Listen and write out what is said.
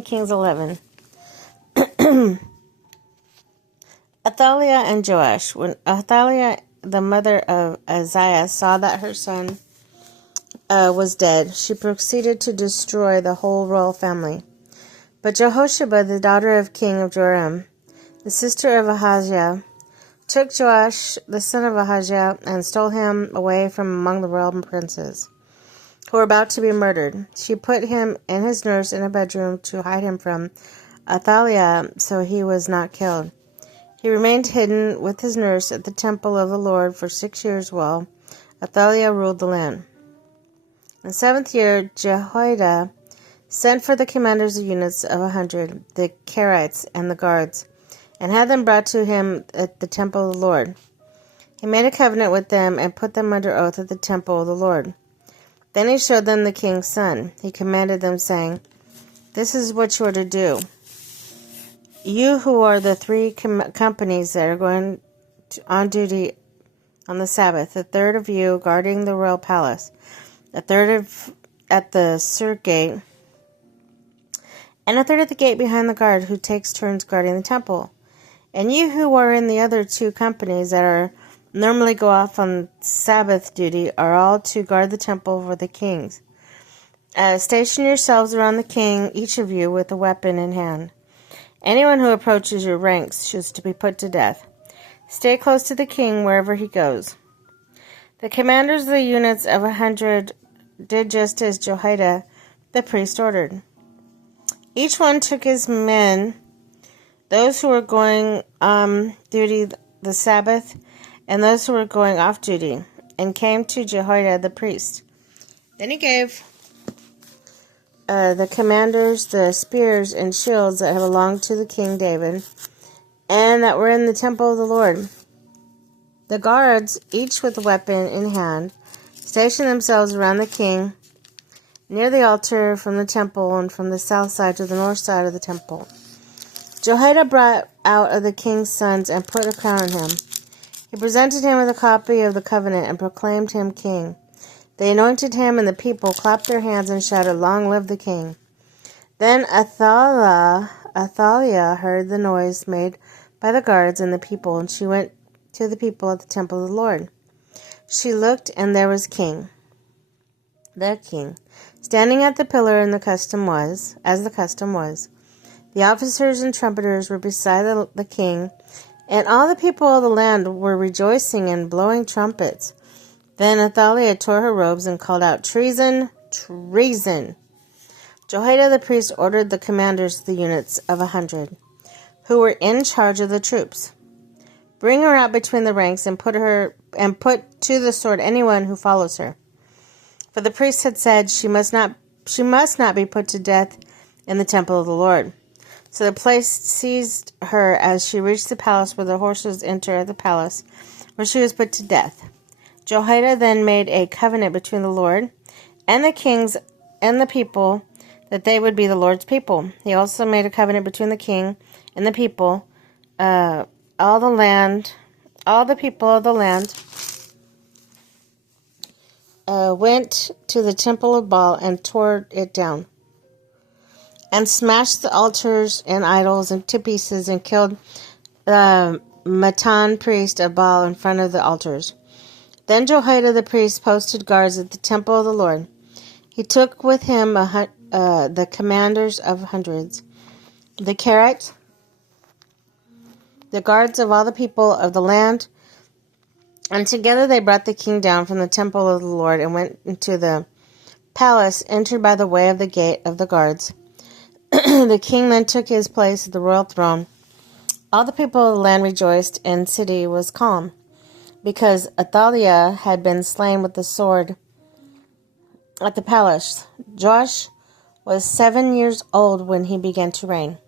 Kings 11. Athaliah and Joash. When Athaliah, the mother of Uzziah, saw that her son was dead, she proceeded to destroy the whole royal family. But Jehosheba, the daughter of King of Joram, the sister of Ahaziah, took Joash, the son of Ahaziah, and stole him away from among the royal princes, who were about to be murdered. She put him and his nurse in a bedroom to hide him from Athaliah, so he was not killed. He remained hidden with his nurse at the temple of the Lord for 6 years while Athaliah ruled the land. In the 7th year, Jehoiada sent for the commanders of units of 100, the Kerites and the guards, and had them brought to him at the temple of the Lord. He made a covenant with them and put them under oath at the temple of the Lord. Then he showed them the king's son. He commanded them, saying, "This is what you are to do. You who are the 3 companies that are going on duty on the Sabbath, a third of you guarding the royal palace, a third at the Sur gate, and a third at the gate behind the guard who takes turns guarding the temple. And you who are in the other 2 companies that are normally go off on Sabbath duty are all to guard the temple for the kings. Station yourselves around the king, each of you with a weapon in hand. Anyone who approaches your ranks is to be put to death. Stay close to the king wherever he goes." The commanders of the units of 100 did just as Jehoiada the priest ordered. Each one took his men, those who were going on duty the Sabbath, and those who were going off duty, and came to Jehoiada the priest. Then he gave the commanders the spears and shields that had belonged to the King David, and that were in the temple of the Lord. The guards, each with a weapon in hand, stationed themselves around the king, near the altar from the temple and from the south side to the north side of the temple. Jehoiada brought out of the king's sons and put a crown on him. He presented him with a copy of the covenant and proclaimed him king. They anointed him, and the people clapped their hands and shouted, "Long live the king!" Then Athaliah heard the noise made by the guards and the people, and she went to the people at the temple of the Lord. She looked, and there was the king, standing at the pillar, and as the custom was. The officers and trumpeters were beside the king, and all the people of the land were rejoicing and blowing trumpets. Then Athaliah tore her robes and called out, "Treason! Treason!" Jehoiada the priest ordered the commanders of the units of 100, who were in charge of the troops, "Bring her out between the ranks and put to the sword anyone who follows her." For the priest had said she must not be put to death in the temple of the Lord. So the place seized her as she reached the palace where the horses enter the palace, where she was put to death. Jehoiada then made a covenant between the Lord and the kings and the people that they would be the Lord's people. He also made a covenant between the king and the people. All the people of the land went to the temple of Baal and tore it down, and smashed the altars and idols into pieces, and killed the Matan priest of Baal in front of the altars. Then Jehoiada the priest posted guards at the temple of the Lord. He took with him the commanders of hundreds, the Kerites, the guards of all the people of the land, and together they brought the king down from the temple of the Lord and went into the palace, entered by the way of the gate of the guards. The king then took his place at the royal throne. All the people of the land rejoiced, and the city was calm, because Athaliah had been slain with the sword at the palace. Joash was 7 years old when he began to reign.